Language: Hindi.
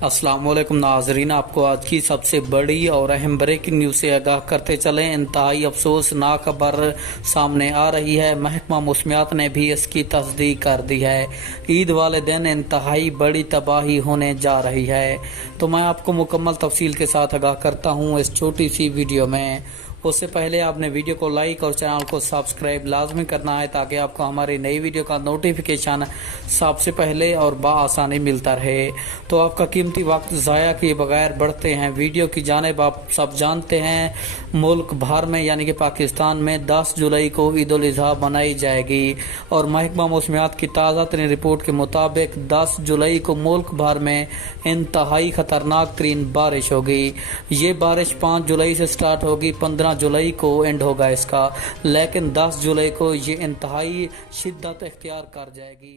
अस्सलाम वालेकुम नाजरीन, आपको आज की सबसे बड़ी और अहम ब्रेकिंग न्यूज़ से आगाह करते चले। इंतहाई अफसोसनाक खबर सामने आ रही है। महकमा मौसमियात ने भी इसकी तस्दीक कर दी है। ईद वाले दिन इंतहाई बड़ी तबाही होने जा रही है। तो मैं आपको मुकम्मल तफसील के साथ आगाह करता हूँ इस छोटी सी वीडियो में। उससे पहले आपने वीडियो को लाइक और चैनल को सब्सक्राइब लाजमी करना है ताकि आपको हमारी नई वीडियो का नोटिफिकेशन सबसे पहले और बाआसानी मिलता रहे। तो आपका कीमती वक्त ज़ाया किए बगैर बढ़ते हैं वीडियो की जानिब। आप सब जानते हैं मुल्क भर में यानी कि पाकिस्तान में 10 जुलाई को ईद उल अज़हा मनाई जाएगी और महकमा मौसमियात की ताज़ा तरीन रिपोर्ट के मुताबिक 10 जुलाई को मुल्क भर में इंतहाई खतरनाक तरीन बारिश होगी। ये बारिश 5 जुलाई से स्टार्ट होगी, 15 जुलाई को एंड होगा इसका, लेकिन 10 जुलाई को ये इंतहाई शिद्दत इख्तियार कर जाएगी।